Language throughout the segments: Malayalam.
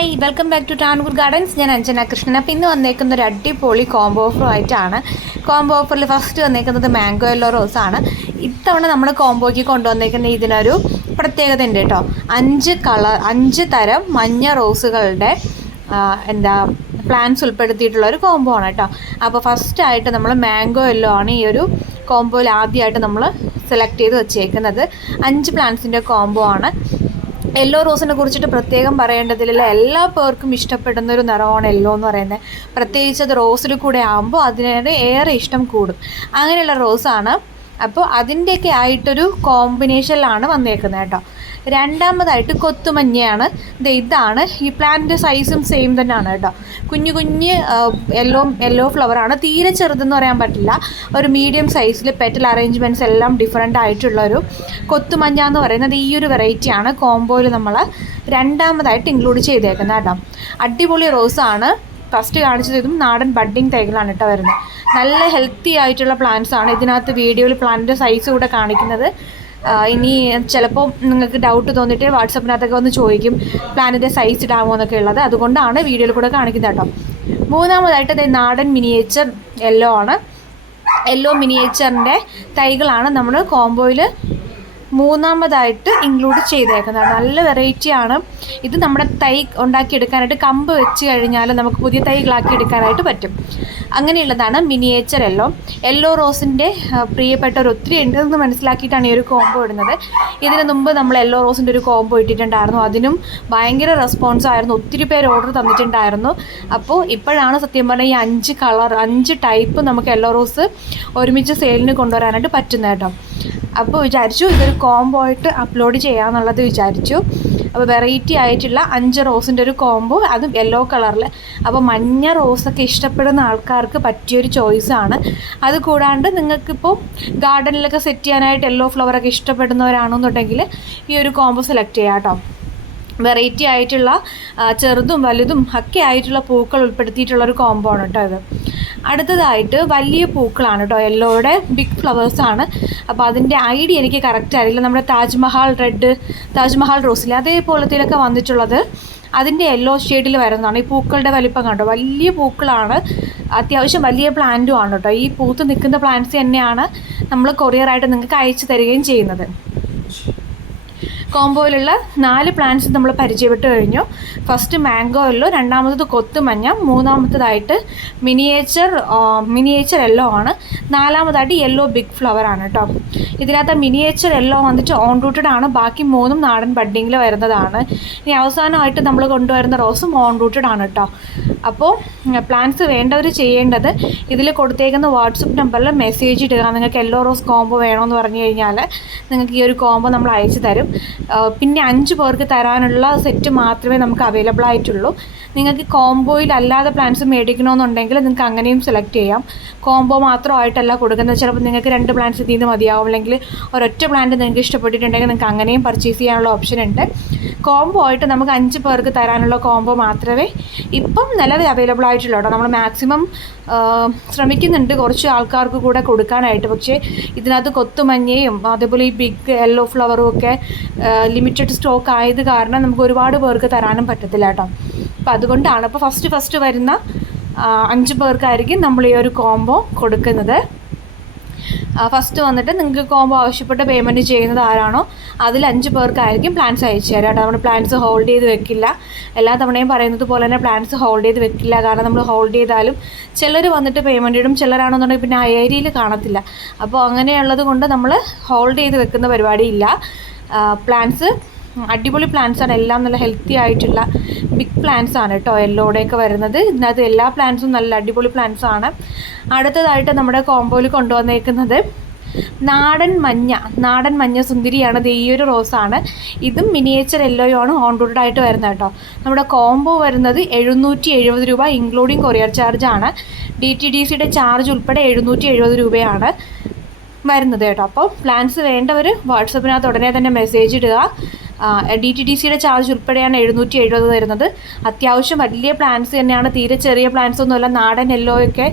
Hi welcome back to Tankoor gardens. ഞാൻ അഞ്ജന കൃഷ്ണൻ. അപ്പോൾ ഇന്ന് വന്നേക്കുന്ന ഒരു അടിപൊളി കോംബോ ഓഫറുമായിട്ടാണ്. കോംബോ ഓഫറിൽ ഫസ്റ്റ് വന്നേക്കുന്നത് മാംഗോ യെല്ലോ റോസാണ്. ഇത്തവണ നമ്മൾ കോംബോയ്ക്ക് കൊണ്ടുവന്നേക്കുന്ന ഇതിനൊരു പ്രത്യേകത ഉണ്ട് കേട്ടോ. 5 തരം മഞ്ഞ റോസുകളുടെ പ്ലാന്റ്സ് ഉൾപ്പെടുത്തിയിട്ടുള്ള ഒരു കോംബോ ആണ് കേട്ടോ. അപ്പോൾ ഫസ്റ്റായിട്ട് നമ്മൾ മാംഗോ യെല്ലോ ആണ് ഈ ഒരു കോംബോയിൽ ആദ്യമായിട്ട് നമ്മൾ സെലക്ട് ചെയ്ത് വെച്ചേക്കുന്നത്. 5 പ്ലാന്റ്സിൻ്റെ കോംബോ ആണ്. യെല്ലോ റോസിനെ കുറിച്ചിട്ട് പ്രത്യേകം പറയേണ്ടതില്ല, എല്ലാ പേർക്കും ഇഷ്ടപ്പെടുന്ന ഒരു നിറമാണ് യെല്ലോ എന്ന് പറയുന്നത്. പ്രത്യേകിച്ച് അത് റോസിൽ കൂടെ ആകുമ്പോൾ അതിനേറെ ഏറെ ഇഷ്ടം കൂടും. അങ്ങനെയുള്ള റോസാണ്. അപ്പോൾ അതിൻ്റെയൊക്കെ ആയിട്ടൊരു കോമ്പിനേഷനിലാണ് വന്നേക്കുന്നത് കേട്ടോ. രണ്ടാമതായിട്ട് കൊത്തുമഞ്ഞയാണ്. ഇതാണ് ഈ പ്ലാന്റിൻ്റെ സൈസും സെയിം തന്നെയാണ് കേട്ടോ. കുഞ്ഞ് യെല്ലോ ഫ്ലവറാണ്. തീരെ ചെറുതെന്ന് പറയാൻ പറ്റില്ല, ഒരു മീഡിയം സൈസിൽ പെറ്റൽ അറേഞ്ച്മെൻറ്റ്സ് എല്ലാം ഡിഫറെൻ്റ് ആയിട്ടുള്ളൊരു കൊത്തുമഞ്ഞ എന്ന് പറയുന്നത് ഈ ഒരു വെറൈറ്റിയാണ് കോംബോയിൽ നമ്മൾ രണ്ടാമതായിട്ട് ഇൻക്ലൂഡ് ചെയ്തേക്കുന്നത് കേട്ടോ. അടിപൊളി റോസാണ്. ഫസ്റ്റ് കാണിച്ചത് ഇതും നാടൻ ബഡ്ഡിങ് തൈകളാണ് കേട്ടോ വരുന്നത്. നല്ല ഹെൽത്തി ആയിട്ടുള്ള പ്ലാന്റ്സ് ആണ്. ഇതിനകത്ത് വീഡിയോയിൽ പ്ലാന്റിൻ്റെ സൈസ് കൂടെ കാണിക്കുന്നത്. ഇനി ചിലപ്പോൾ നിങ്ങൾക്ക് ഡൗട്ട് തോന്നിയിട്ട് വാട്സപ്പിനകത്തൊക്കെ ഒന്ന് ചോദിക്കും പ്ലാന്റിൻ്റെ സൈസ് ഇടാമോ എന്നൊക്കെ ഉള്ളത്. അതുകൊണ്ടാണ് വീഡിയോയിൽ കൂടെ കാണിക്കുന്നത് കേട്ടോ. മൂന്നാമതായിട്ട് നാടൻ മിനിയേച്ചർ യെല്ലോ ആണ്. യെല്ലോ മിനിയേച്ചറിൻ്റെ തൈകളാണ് നമ്മൾ കോംബോയിൽ മൂന്നാമതായിട്ട് ഇൻക്ലൂഡ് ചെയ്തേക്കുന്നത്. നല്ല വെറൈറ്റിയാണ് ഇത്. നമ്മുടെ തൈ ഉണ്ടാക്കിയെടുക്കാനായിട്ട് കമ്പ് വെച്ച് കഴിഞ്ഞാൽ നമുക്ക് പുതിയ തൈകളാക്കി എടുക്കാനായിട്ട് പറ്റും. അങ്ങനെയുള്ളതാണ് മിനിയേച്ചർ യെല്ലോ റോസിൻ്റെ പ്രിയപ്പെട്ടവർ ഒത്തിരി ഉണ്ടെന്ന് മനസ്സിലാക്കിയിട്ടാണ് ഈ ഒരു കോംബോ ഇടുന്നത്. ഇതിന് മുമ്പ് നമ്മൾ യെല്ലോ റോസിൻ്റെ ഒരു കോംബോ ഇട്ടിട്ടുണ്ടായിരുന്നു. അതിനും ഭയങ്കര റെസ്പോൺസ് ആയിരുന്നു. ഒത്തിരി പേര് ഓർഡർ തന്നിട്ടുണ്ടായിരുന്നു. അപ്പോൾ ഇപ്പോഴാണ് സത്യം പറഞ്ഞാൽ ഈ 5 ടൈപ്പ് നമുക്ക് യെല്ലോ റോസ് ഒരുമിച്ച് സെയിലിന് കൊണ്ടുവരാനായിട്ട് പറ്റുന്നത് കേട്ടോ. അപ്പോൾ വിചാരിച്ചു ഇതൊരു കോംബോ ആയിട്ട് അപ്ലോഡ് ചെയ്യാമെന്നുള്ളത് വിചാരിച്ചു. അപ്പോൾ വെറൈറ്റി ആയിട്ടുള്ള 5 റോസിൻ്റെ ഒരു കോംബോ, അതും യെല്ലോ കളറിൽ. അപ്പോൾ മഞ്ഞ റോസൊക്കെ ഇഷ്ടപ്പെടുന്ന ആൾക്കാർക്ക് പറ്റിയൊരു ചോയ്സാണ്. അത് കൂടാണ്ട് നിങ്ങൾക്കിപ്പോൾ ഗാർഡനിലൊക്കെ സെറ്റ് ചെയ്യാനായിട്ട് യെല്ലോ ഫ്ലവറൊക്കെ ഇഷ്ടപ്പെടുന്നവരാണെന്നുണ്ടെങ്കിൽ ഈ ഒരു കോംബോ സെലക്ട് ചെയ്യാം കേട്ടോ. വെറൈറ്റി ആയിട്ടുള്ള ചെറുതും വലുതും ഒക്കെ ആയിട്ടുള്ള പൂക്കൾ ഉൾപ്പെടുത്തിയിട്ടുള്ളൊരു കോംബോ ആണ് കേട്ടോ ഇത്. അടുത്തതായിട്ട് വലിയ പൂക്കളാണ് കേട്ടോ. യെല്ലോയുടെ ബിഗ് ഫ്ലവേഴ്സാണ്. അപ്പോൾ അതിൻ്റെ ഐഡിയ എനിക്ക് കറക്റ്റ് അറിയില്ല. നമ്മുടെ താജ്മഹൽ റോസിൽ അതേപോലത്തേലൊക്കെ വന്നിട്ടുള്ളത് അതിൻ്റെ യെല്ലോ ഷെയ്ഡിൽ വരുന്നതാണ്. ഈ പൂക്കളുടെ വലിപ്പം കണ്ടോ, വലിയ പൂക്കളാണ്. അത്യാവശ്യം വലിയ പ്ലാന്റും ആണ് കേട്ടോ. ഈ പൂത്ത് നിൽക്കുന്ന പ്ലാന്റ്സ് തന്നെയാണ് നമ്മൾ കൊറിയറായിട്ട് നിങ്ങൾക്ക് അയച്ചു തരികയും ചെയ്യുന്നത്. കോംബോയിലുള്ള 4 പ്ലാന്റ്സ് നമ്മൾ പരിചയപ്പെട്ട് കഴിഞ്ഞു. ഫസ്റ്റ് മാംഗോ യെല്ലോ, രണ്ടാമത്തത് കൊത്തുമഞ്ഞ, മൂന്നാമത്തതായിട്ട് മിനിയേച്ചർ യെല്ലോ ആണ്, നാലാമതായിട്ട് യെല്ലോ ബിഗ് ഫ്ലവർ ആണ് കേട്ടോ. ഇതിനകത്ത് മിനിയേച്ചർ യെല്ലോ വന്നിട്ട് ഓൺ റൂട്ടഡ് ആണ്. ബാക്കി 3 നാടൻ ബഡ്ഡിങ്ങിൽ വരുന്നതാണ്. ഇനി അവസാനമായിട്ട് നമ്മൾ കൊണ്ടുവരുന്ന റോസും ഓൺ റൂട്ടഡ് ആണ് കേട്ടോ. അപ്പോൾ പ്ലാന്റ്സ് വേണ്ടവർ ചെയ്യേണ്ടത് ഇതിൽ കൊടുത്തേക്കുന്ന വാട്സപ്പ് നമ്പറിൽ മെസ്സേജ് ഇടുക. നിങ്ങൾക്ക് യെല്ലോ റോസ് കോംബോ വേണമെന്ന് പറഞ്ഞു കഴിഞ്ഞാൽ നിങ്ങൾക്ക് ഈ ഒരു കോംബോ നമ്മൾ അയച്ചു തരും. പിന്നെ 5 പേർക്ക് തരാനുള്ള സെറ്റ് മാത്രമേ നമുക്ക് അവൈലബിൾ ആയിട്ടുള്ളൂ. നിങ്ങൾക്ക് കോംബോയിൽ അല്ലാതെ പ്ലാന്റ്സ് മേടിക്കണമെന്നുണ്ടെങ്കിൽ നിങ്ങൾക്ക് അങ്ങനെയും സെലക്ട് ചെയ്യാം. കോംബോ മാത്രമായിട്ടല്ല കൊടുക്കുന്നത്. ചിലപ്പോൾ നിങ്ങൾക്ക് 2 പ്ലാന്റ്സ് ഇതിൽ നിന്ന് മതിയാവും, അല്ലെങ്കിൽ ഒരൊറ്റ പ്ലാന്റ് നിങ്ങൾക്ക് ഇഷ്ടപ്പെട്ടിട്ടുണ്ടെങ്കിൽ നിങ്ങൾക്ക് അങ്ങനെയും പർച്ചേസ് ചെയ്യാനുള്ള ഓപ്ഷൻ ഉണ്ട്. കോംബോ ആയിട്ട് നമുക്ക് 5 പേർക്ക് തരാനുള്ള കോംബോ മാത്രമേ ഇപ്പം നിലവിൽ അവൈലബിൾ ആയിട്ടുള്ളൂ കേട്ടോ. നമ്മൾ മാക്സിമം ശ്രമിക്കുന്നുണ്ട് കുറച്ച് ആൾക്കാർക്ക് കൂടെ കൊടുക്കാനായിട്ട്. പക്ഷേ ഇതിനകത്ത് കൊത്തുമഞ്ഞയും അതേപോലെ ഈ ബിഗ് യെല്ലോ ഫ്ലവറും ഒക്കെ ലിമിറ്റഡ് സ്റ്റോക്ക് ആയത് കാരണം നമുക്ക് ഒരുപാട് പേർക്ക് തരാനും പറ്റത്തില്ല കേട്ടോ. അപ്പോൾ അതുകൊണ്ടാണ് ഇപ്പോൾ ഫസ്റ്റ് വരുന്ന 5 പേർക്കായിരിക്കും നമ്മൾ ഈ ഒരു കോംബോ കൊടുക്കുന്നത്. ഫസ്റ്റ് വന്നിട്ട് നിങ്ങൾക്ക് കോംബോ ആവശ്യപ്പെട്ട് പേയ്മെൻറ്റ് ചെയ്യുന്നത് ആരാണോ അതിൽ 5 പേർക്കായിരിക്കും പ്ലാൻസ് അയച്ചു തരാം കേട്ടോ. നമ്മൾ പ്ലാൻസ് ഹോൾഡ് ചെയ്ത് വെക്കില്ല. എല്ലാ തവണയും പറയുന്നത് പോലെ തന്നെ പ്ലാൻസ് ഹോൾഡ് ചെയ്ത് വെക്കില്ല. കാരണം നമ്മൾ ഹോൾഡ് ചെയ്താലും ചിലർ വന്നിട്ട് പേയ്മെൻറ്റ് ഇടും, ചിലരാണെന്നുണ്ടെങ്കിൽ പിന്നെ ആ ഏരിയയിൽ കാണത്തില്ല. അപ്പോൾ അങ്ങനെയുള്ളത് കൊണ്ട് നമ്മൾ ഹോൾഡ് ചെയ്ത് വെക്കുന്ന പരിപാടിയില്ല. പ്ലാൻസ് അടിപൊളി പ്ലാന്റ്സാണ്. എല്ലാം നല്ല ഹെൽത്തി ആയിട്ടുള്ള ബിഗ് പ്ലാന്റ്സ് ആണ് കേട്ടോ യെല്ലോടെയൊക്കെ വരുന്നത്. ഇതിനകത്ത് എല്ലാ പ്ലാന്റ്സും നല്ല അടിപൊളി പ്ലാന്റ്സ് ആണ്. അടുത്തതായിട്ട് നമ്മുടെ കോംബോയിൽ കൊണ്ടുവന്നേക്കുന്നത് നാടൻ മഞ്ഞ സുന്ദരിയാണ്. ഇത് ഈ ഒരു റോസാണ്. ഇതും മിനിയേച്ചർ യെല്ലോയും ആണ് ഓൺ റൂട്ടഡ് ആയിട്ട് വരുന്നത് കേട്ടോ. നമ്മുടെ കോംബോ വരുന്നത് 770 രൂപ ഇൻക്ലൂഡിങ് കൊറിയർ ചാർജാണ്. DTDCയുടെ ചാർജ് ഉൾപ്പെടെ 770 രൂപയാണ് വരുന്നത് കേട്ടോ. അപ്പോൾ പ്ലാൻസ് വേണ്ടവർ വാട്സപ്പിനകത്ത് ഉടനെ തന്നെ മെസ്സേജ് ഇടുക. DTDCയുടെ ചാർജ് ഉൾപ്പെടെയാണ് 770 വരുന്നത്. അത്യാവശ്യം വലിയ പ്ലാന്റ്സ് തന്നെയാണ്, തീരെ ചെറിയ പ്ലാന്റ്സ് ഒന്നുമല്ല. നാടൻ യെല്ലോയൊക്കെ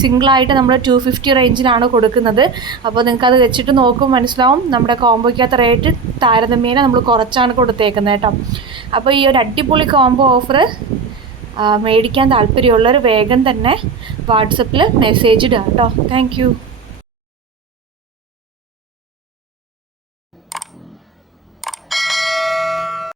സിംഗിളായിട്ട് നമ്മൾ 250 റേഞ്ചിലാണ് കൊടുക്കുന്നത്. അപ്പോൾ നിങ്ങൾക്കത് വെച്ചിട്ട് നോക്കും മനസ്സിലാവും, നമ്മുടെ കോംബോയ്ക്കകത്ത് റേറ്റ് താരതമ്യേന നമ്മൾ കുറച്ചാണ് കൊടുത്തേക്കുന്നത് കേട്ടോ. അപ്പോൾ ഈ ഒരു അടിപൊളി കോംബോ ഓഫർ മേടിക്കാൻ താല്പര്യമുള്ളവർ വേഗം തന്നെ വാട്സപ്പിൽ മെസ്സേജ് ഇടുക കേട്ടോ. താങ്ക്